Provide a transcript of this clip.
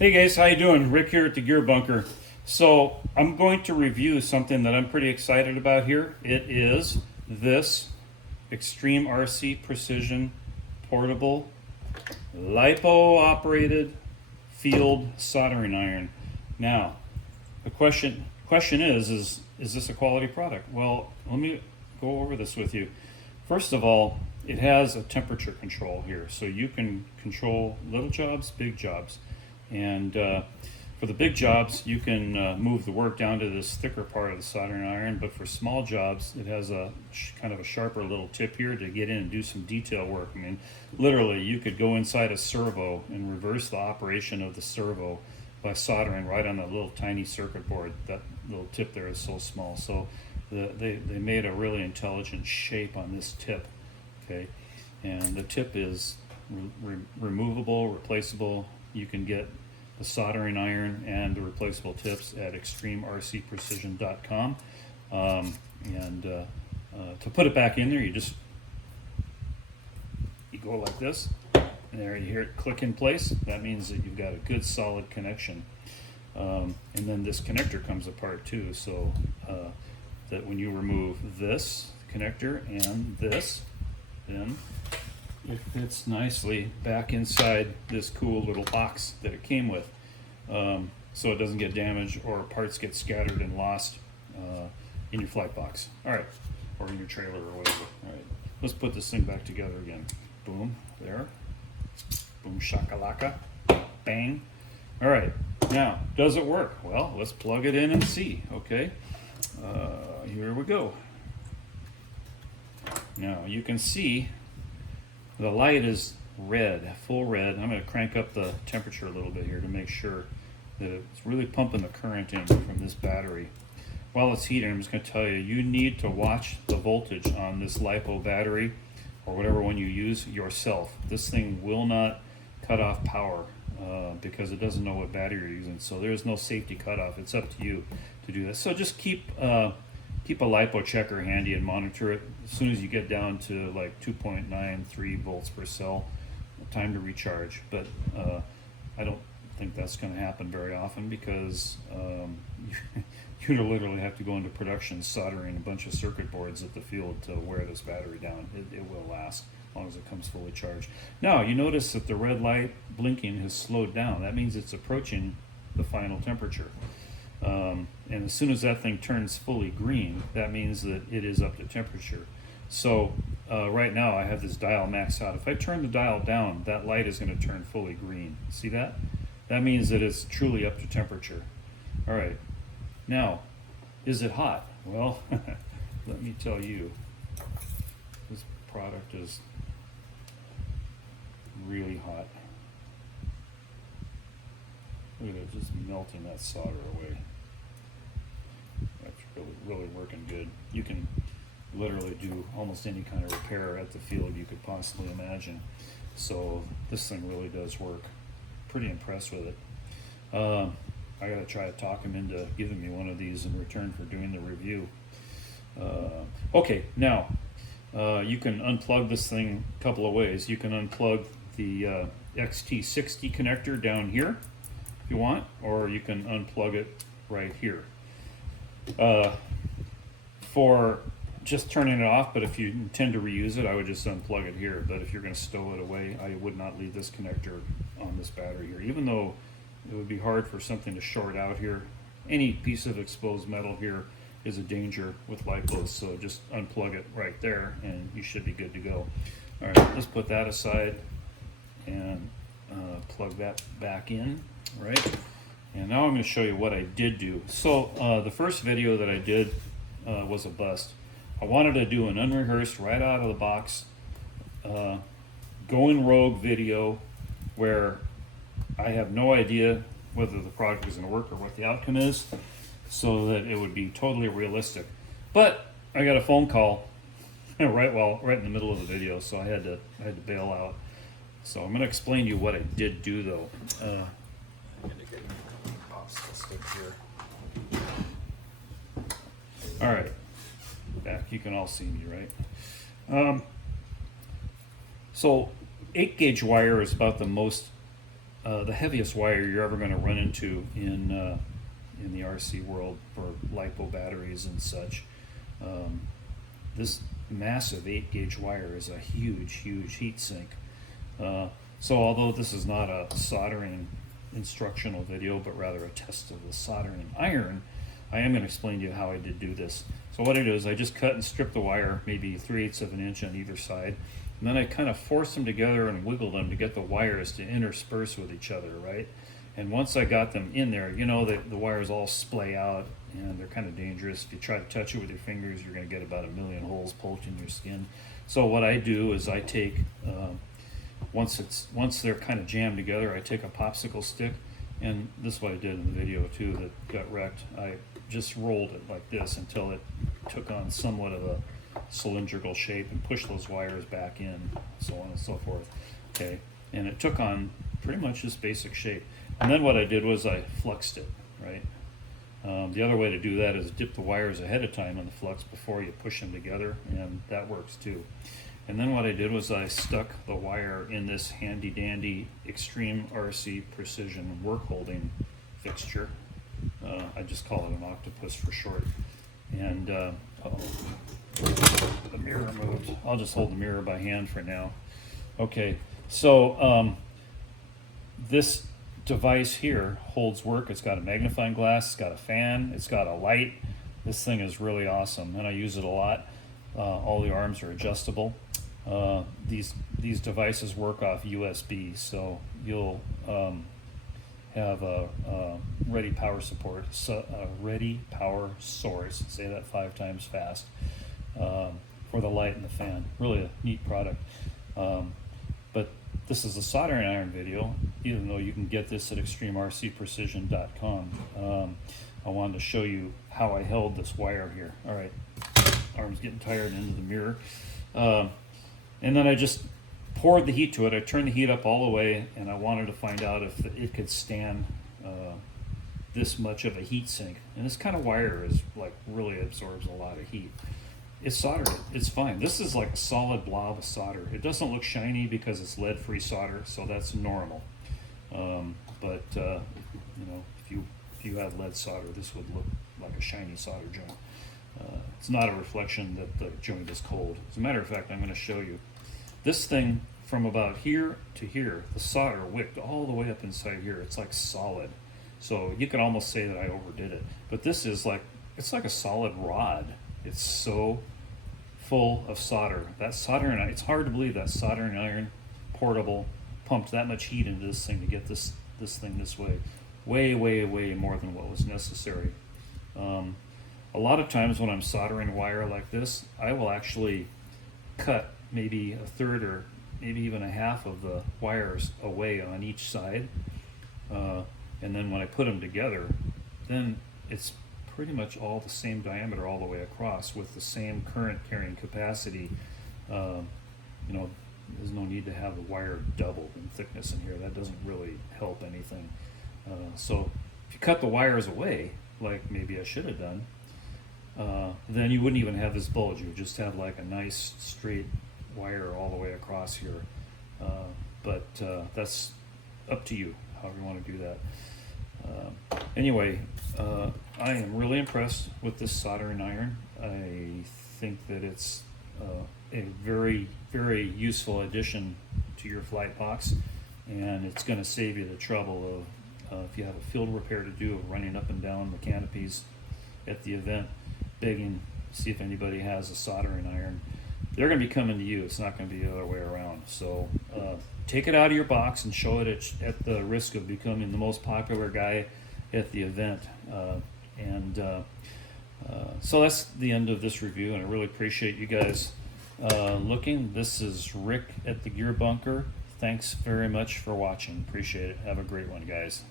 Hey guys, how you doing? Rick here at the Gear Bunker. So I'm going to review something that I'm pretty excited about here. It is this Extreme RC Precision Portable lipo operated field soldering iron. Now, the question is this a quality product? Well, let me go over this with you. First of all, it has a temperature control here, so you can control little jobs, big jobs. And for the big jobs, you can move the work down to this thicker part of the soldering iron, but for small jobs, it has a kind of a sharper little tip here to get in and do some detail work. I mean, literally, you could go inside a servo and reverse the operation of the servo by soldering right on that little tiny circuit board. That little tip there is so small. So they made a really intelligent shape on this tip, okay? And the tip is removable, replaceable. You can get the soldering iron and the replaceable tips at extremrcprecision.com. To put it back in there, you go like this, and there you hear it click in place. That means that you've got a good solid connection. And then this connector comes apart too, so that when you remove this connector and this, then it fits nicely back inside this cool little box that it came with, so it doesn't get damaged or parts get scattered and lost in your flight box. All right, or in your trailer or whatever. All right, let's put this thing back together again. Boom, there. Boom shakalaka, bang. All right, now does it work? Well, let's plug it in and see. Okay, here we go. Now you can see the light is red, full red. I'm going to crank up the temperature a little bit here to make sure that it's really pumping the current in from this battery. While it's heating, I'm just going to tell you, you need to watch the voltage on this LiPo battery or whatever one you use yourself. This thing will not cut off power because it doesn't know what battery you're using. So there's no safety cutoff. It's up to you to do this. So just keep a LiPo checker handy and monitor it. As soon as you get down to like 2.93 volts per cell, time to recharge. But I don't think that's going to happen very often because you literally have to go into production soldering a bunch of circuit boards at the field to wear this battery down. It will last as long as it comes fully charged. Now you notice that the red light blinking has slowed down. That means it's approaching the final temperature. And as soon as that thing turns fully green, that means that it is up to temperature. So right now I have this dial maxed out. If I turn the dial down, that light is going to turn fully green. See that? That means that it's truly up to temperature. All right. Now, is it hot? Well, let me tell you, this product is really hot. Look at it, just melting that solder away. That's really working good. You can literally do almost any kind of repair at the field you could possibly imagine. So this thing really does work. Pretty impressed with it. I gotta try to talk him into giving me one of these in return for doing the review. Okay, now you can unplug this thing a couple of ways. You can unplug the XT60 connector down here if you want, or you can unplug it right here. For just turning it off, but if you intend to reuse it, I would just unplug it here. But if you're going to stow it away, I would not leave this connector on this battery here, even though it would be hard for something to short out here. Any piece of exposed metal here is a danger with LiPos, so just unplug it right there and you should be good to go. All right, let's put that aside and plug that back in, right? And now I'm going to show you what I did do. So the first video that I did was a bust. I wanted to do an unrehearsed, right out of the box, going rogue video where I have no idea whether the product is going to work or what the outcome is, so that it would be totally realistic. But I got a phone call right in the middle of the video, so I had to bail out. So I'm going to explain to you what I did do though. I'm going to get a popsicle stick here. All right, back. You can all see me, right? So 8 gauge wire is about the most the heaviest wire you're ever going to run into in the RC world for lipo batteries and such. This massive 8-gauge wire is a huge heat sink. So although this is not a soldering instructional video, but rather a test of the soldering iron, I am going to explain to you how I did do this. So what I do is I just cut and strip the wire, maybe 3/8 of an inch on either side, and then I kind of force them together and wiggle them to get the wires to intersperse with each other, right? And once I got them in there, you know that the wires all splay out and they're kind of dangerous. If you try to touch it with your fingers, you're going to get about 1,000,000 holes poked in your skin. So what I do is I take, once they're kind of jammed together, I take a popsicle stick, and this is what I did in the video too that got wrecked. I just rolled it like this until it took on somewhat of a cylindrical shape and pushed those wires back in, so on and so forth. Okay, and it took on pretty much this basic shape. And then what I did was I fluxed it, right? The other way to do that is dip the wires ahead of time in the flux before you push them together, and that works too. And then what I did was I stuck the wire in this handy dandy Extreme RC Precision work holding fixture. I just call it an octopus for short. And the mirror moved. I'll just hold the mirror by hand for now. Okay, so this device here holds work. It's got a magnifying glass, it's got a fan, it's got a light. This thing is really awesome, and I use it a lot. All the arms are adjustable. These devices work off USB, so you'll have a ready power support, a ready power source. Say that 5 times fast for the light and the fan. Really a neat product. But this is a soldering iron video, even though you can get this at extremrcprecision.com. I wanted to show you how I held this wire here. All right, arm's getting tired into the mirror. And then I just poured the heat to it. I turned the heat up all the way, and I wanted to find out if it could stand this much of a heat sink. And this kind of wire is like really absorbs a lot of heat. It's soldered. It's fine. This is like a solid blob of solder. It doesn't look shiny because it's lead-free solder, so that's normal. But you know, if you had lead solder, this would look like a shiny solder joint. It's not a reflection that the joint is cold. As a matter of fact, I'm going to show you. This thing, from about here to here, the solder wicked all the way up inside here. It's like solid. So you could almost say that I overdid it. But this is like, it's like a solid rod. It's so full of solder. That soldering iron, it's hard to believe that soldering iron, portable, pumped that much heat into this thing to get this thing this way. Way more than what was necessary. A lot of times when I'm soldering wire like this, I will actually cut maybe 1/3 or maybe even 1/2 of the wires away on each side. And then when I put them together, then it's pretty much all the same diameter all the way across with the same current carrying capacity. You know, there's no need to have the wire doubled in thickness in here. That doesn't really help anything. So if you cut the wires away, like maybe I should have done, then you wouldn't even have this bulge. You would just have like a nice straight wire all the way across here. But that's up to you, however you want to do that. Anyway, I am really impressed with this soldering iron. I think that it's a very useful addition to your flight box, and it's going to save you the trouble of if you have a field repair to do, of running up and down the canopies at the event, begging to see if anybody has a soldering iron. They're going to be coming to you. It's not going to be the other way around. So take it out of your box and show it at the risk of becoming the most popular guy at the event. So that's the end of this review, and I really appreciate you guys looking. This is Rick at the Gear Bunker. Thanks very much for watching. Appreciate it. Have a great one, guys.